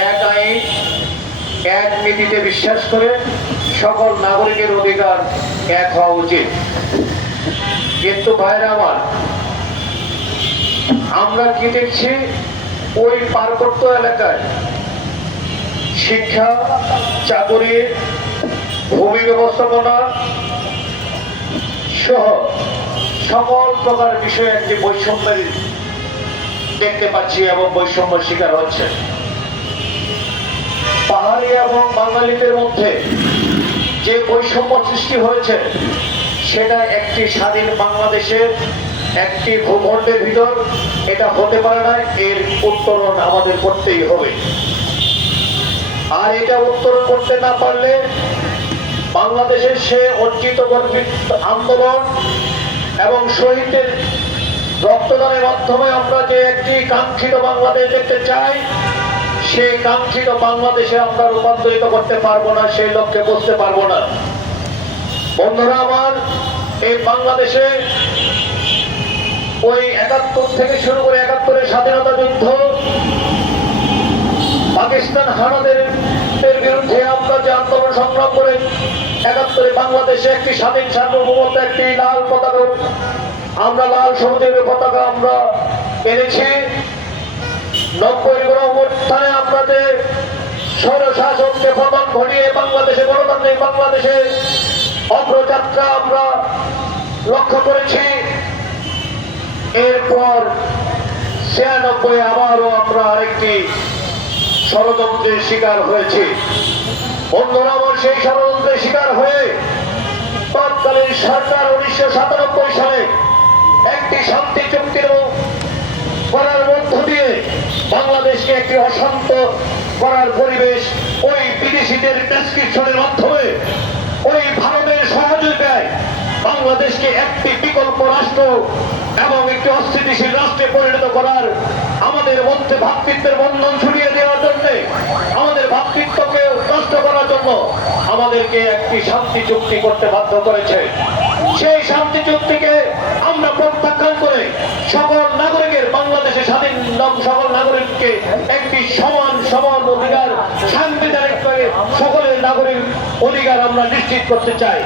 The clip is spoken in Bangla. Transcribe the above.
এক আইন এক নীতিতে বিশ্বাস করে সকল নাগরিকের অধিকার এক হওয়া উচিত। কিন্তু ভাইরা আমার, আমরা কি দেখছি, ওই পার্বত্য এলাকায় শিক্ষা, চাকরি, ভূমি ব্যবস্থাপনা সহ সকল প্রকার বিষয়ে একটি বৈষম্যের দেখতে পাচ্ছি এবং বৈষম্যের শিকার হচ্ছে। পাহাড়ি এবং বাঙালিদের মধ্যে যে বৈষম্য সৃষ্টি হয়েছে, সেটা একটি স্বাধীন বাংলাদেশের একটি ভূখণ্ডের ভিতর এটা হতে পারে না। এর উত্তরণ আমাদের করতেই হবে। আর এটা উত্তরণ করতে না পারলে বাংলাদেশের সে অর্জিত আন্দোলন এবং শহীদদের রক্তদানের মাধ্যমে আমরা যে একটি কাঙ্ক্ষিত বাংলাদেশ দেখতে চাই, সেই কাঙ্ক্ষিত বাংলাদেশে আমরা রূপান্তরিত করতে পারবো না, সেই লক্ষ্যে বসতে পারবো না। বন্ধুরা আমার, এই বাংলাদেশে ওই ৭১ থেকে শুরু করে ৭১-এর স্বাধীনতা যুদ্ধ, পাকিস্তান হানাদের বিরুদ্ধে আমরা যে আন্দোলন সংগ্রাম করে ৭১-এ বাংলাদেশে একটি স্বাধীন সার্বভৌমত্ব, একটি লাল পতাকা, আমরা লাল সবুজের পতাকা আমরা এনেছি। ৯০ অভ্যুত্থানে আমরা যে স্বৈরশাসককে পতন ঘটিয়ে বাংলাদেশে গণতান্ত্রিক বাংলাদেশে অগ্রযাত্রা আমরা লক্ষ্য করেছি। এরপর ৯৬ আবারও আমরা আরেকটি ষড়যন্ত্রের শিকার হয়েছি। বন্ধুরা আমার, সেই ষড়যন্ত্রের শিকার হয়ে তৎকালীন সরকার ১৯৯৭ সালে একটি শান্তি চুক্তি করার মধ্য দিয়ে বাংলাদেশকে একটি অশান্ত করার পরিবেশ, ওই বিদেশিদের প্রেসক্রিপশনের মাধ্যমে, ওই ভারতের সহযোগিতায় বাংলাদেশকে একটি বিকল্প রাষ্ট্র এবং একটি অস্থিতিশীল রাষ্ট্রে পরিণত করার, আমাদের মধ্যে ভ্রাতৃত্বের বন্ধন ছড়িয়ে দেওয়ার জন্য, আমাদের ভ্রাতৃত্বকে নষ্ট করার জন্য আমাদেরকে একটি শান্তি চুক্তি করতে বাধ্য করেছে। সেই শান্তি চুক্তিকে আমরা প্রত্যাখ্যান করে সকল নাগরিকের, বাংলাদেশে স্বাধীন সকল নাগরিককে একটি সমান সমান অধিকার, সাংবিধানিক সকলের নাগরিক অধিকার আমরা নিশ্চিত করতে চাই।